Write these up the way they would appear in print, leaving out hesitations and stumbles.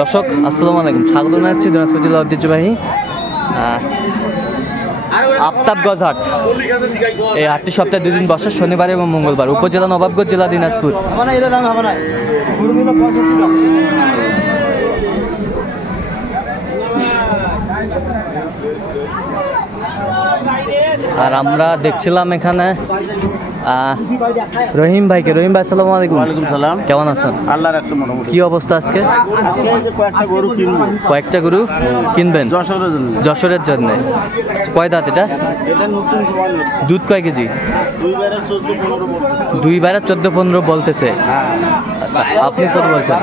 দর্শক আসসালামু আলাইকুম, স্বাগত জানাচ্ছি দিনাজপুর জেলা ঐতিহ্যবাহী আফতাবগঞ্জ হাট। এই হাটটি সপ্তাহে 2 দিন বসে, শনিবার এবং মঙ্গলবার। উপজেলা নবাবগঞ্জ, জেলা দিনাজপুর। আর আমরা দেখছিলাম এখানে রহিম ভাইকে। রহিম ভাই আসসালামু আলাইকুম। ওয়ালাইকুম সালাম। কেমন আছেন? আল্লাহর রাখছে মোটামুটি। কি অবস্থা আজকে? কয়েকটা গরু কিনবো। কয়েকটা গরু কিনবেন যশোরের জন্য। যশোরের জন্য। কয় দাঁত এটা? এটা নতুন দুধ কয় কেজি? 2/14-15 বলতেছে। আচ্ছা, আপনি কত বলছেন?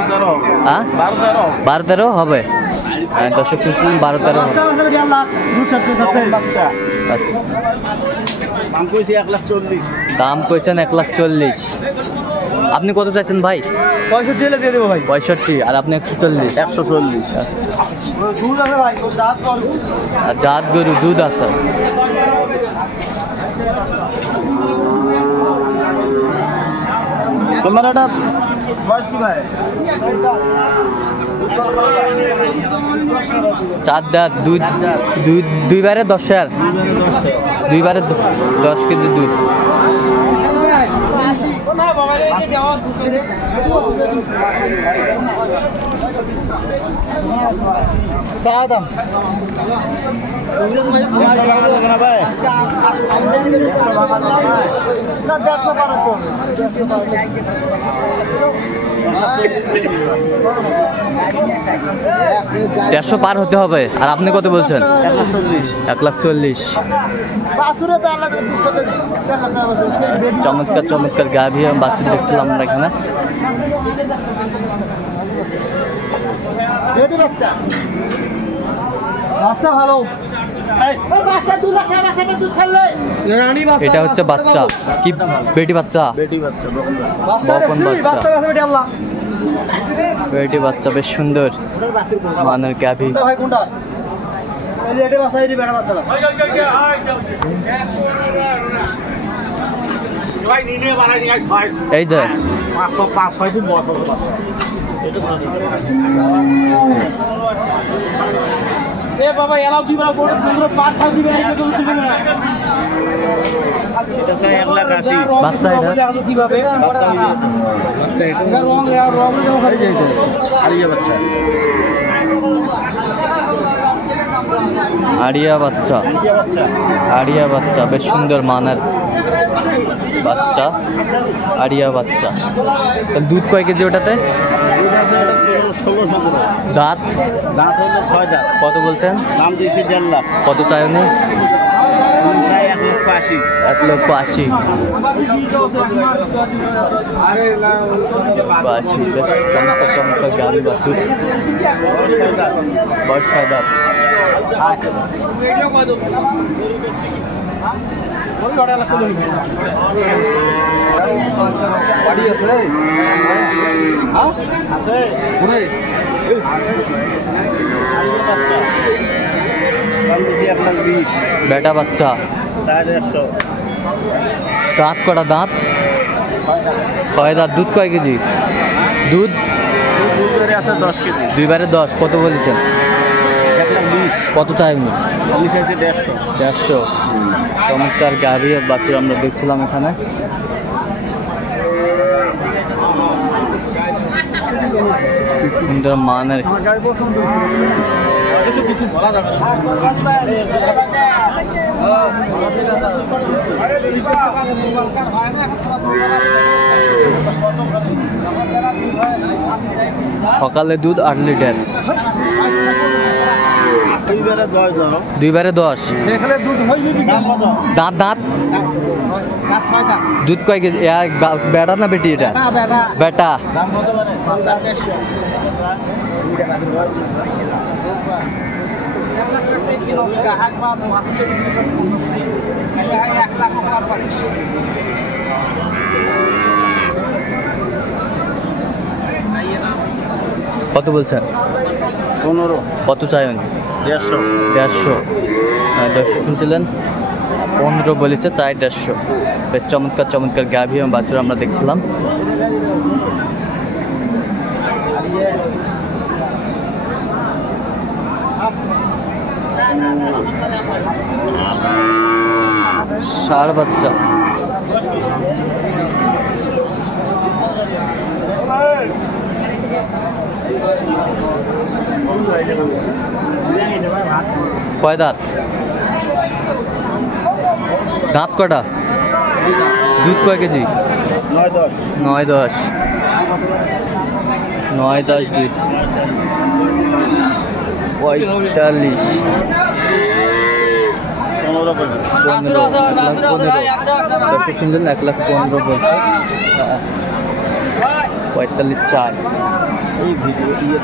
12-13 হবে। দর্শক শুনছিলেন 12-13 হবে। বাচ্চা। আচ্ছা, দাম কইছি 1,40,000। দাম কইছেন 1,40,000। আপনি কত চাইছেন ভাই? 65 হলে দিয়ে দেবো ভাই। 65 আর আপনি 140। 140। দুধ আছে ভাই, জাত গরু, দুধ আছে। তোমার এটা বয়স কি ভাই? 4 দাঁত, দুইবারে 10 দুইবারে 10 কেজি দুধ। দেড়শো পার হতে হবে। আর আপনি কত বলছেন? 1,40,000। চমৎকার চমৎকার গাভী এবং বাচ্চা দেখছিলাম আমরা এখানে। এটা হচ্ছে বাচ্চা, কি বেটি বাচ্চা? বেটি বাচ্চা, বেশ সুন্দর মানের গাভী। এই যে বাবা এলাও দিবে না, বড় সুন্দর পাঁচ খাও দিবে না, এটা দিবে না। এটা চাই 1,80,000। বাচ্চা এটা কিভাবে বাচ্চা এটা রং রং এই যে আরিয়া বাচ্চা। আড়িয়া বাচ্চা, আড়িয়া বাচ্চা, বেশ সুন্দর মানের বাচ্চা, আড়িয়া বাচ্চা। দুধ কয় কেজি ওটাতে? 16-17। দাঁত? দাঁত হলো 6 দাঁত। কত বলছেন? দাম দিয়েছি 1.5 লাখ। কত চাই উনি? 1,80,000। 1,80,000। 1,80,000। চমৎকার চমৎকার গাড়ি বাছুর, বয়স 6 দাঁত। বেটা বাচ্চা। 1,50,000। দাঁত কটা? দাঁত 6 দাঁত। দুধ কয় কেজি? দুধ আছে 10 কেজি। দুইবারে 10। কত বলেছেন? 1,20,000। কত চাই উনি? 1,50,000। 150। চমৎকার গাভী আর বাছুর আমরা দেখছিলাম এখানে। সুন্দর মানের সকালে দুধ 8 লিটার। 2/10। দাঁত দাঁত দুধ কয় কেজি? বেটা না বেটি? এটা বেটা। কত বলছেন? 15। কত চাই? 150। 150 শুনছিলেন, 15 বলেছে, চাই 150। বেশ চমৎকার চমৎকার গাভী এবং বাছুর আমরা দেখছিলাম। ষাঁড় বাচ্চা। কয় দাঁত? দাঁত কটা? দুধ কয় কেজি? 9-10 9-10 9-10 দুধ। 45 15 দর্শক শুনলেন 1,15,000 বলছে। 45 চার। এই ভিডিও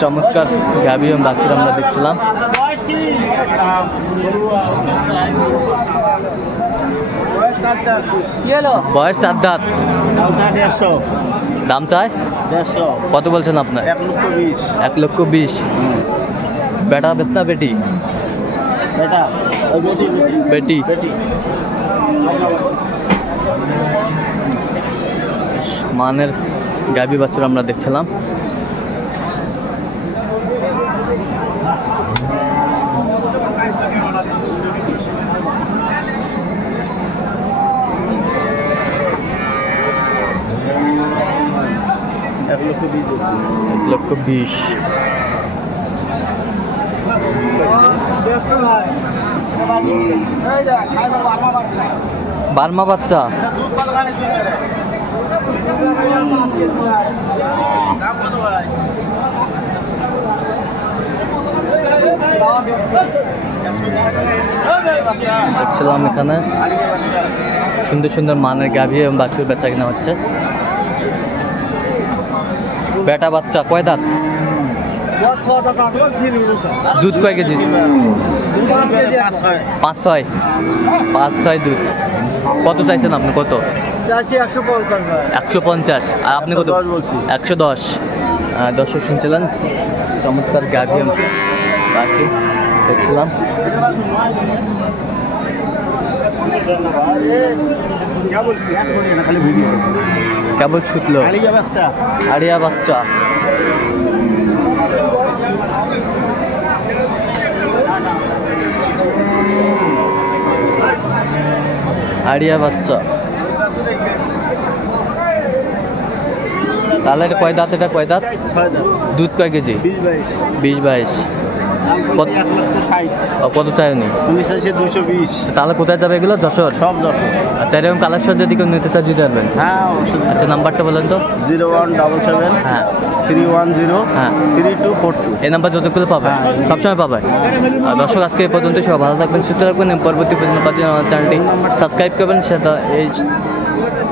চমৎকার গাভী এবং বাছুর আমরা দেখছিলাম। বয়স 4 দাঁত। দাম চায় কত বলছেন আপনার? 1,20,000। বেটা বেতনা বেটি? বেটি। মানের গাভী বাছুর আমরা দেখছিলাম। এক লক্ষ 1,20,000। বার্মা বাচ্চা। দেখছিলাম এখানে সুন্দর সুন্দর মানের গাভী এবং বাছুর বেচা কিনা হচ্ছে। বেটা বাচ্চা কয় দাঁত? দুধ কয় কেজি? 5-6 দুধ। কত চাইছেন আপনি? কত? 150। আর আপনি কত? 110। দর্শক শুনছিলেন চমৎকার গাভী বাকি দেখছিলাম। কেবল ছুটলো আড়িয়া বাচ্চা। আড়িয়া বাচ্চা। তাহলে এটা কয় দাঁত? এটা কয় দাঁত? দুধ কয় কেজি? 20-22। কত চাই উনি? 220। তাহলে কোথায় যাবে এগুলো? যশোর? সব যশোর। আচ্ছা, এরকম কালেকশন যদি কেউ নিতে চায় দিতে পারবেন? হ্যাঁ অবশ্যই। আচ্ছা, নাম্বারটা বলেন তো। 0177 হ্যাঁ 310 হ্যাঁ 3242। এই নাম্বার যতগুলো পাবে সবসময় পাবে। আর দর্শক আজকে এই পর্যন্ত, সবাই ভালো থাকবেন, সুস্থ থাকবেন। পরবর্তী পর্যন্ত চ্যানেলটি সাবস্ক্রাইব করবেন, সেটা এই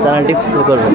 চ্যানেলটি ফলো করবেন।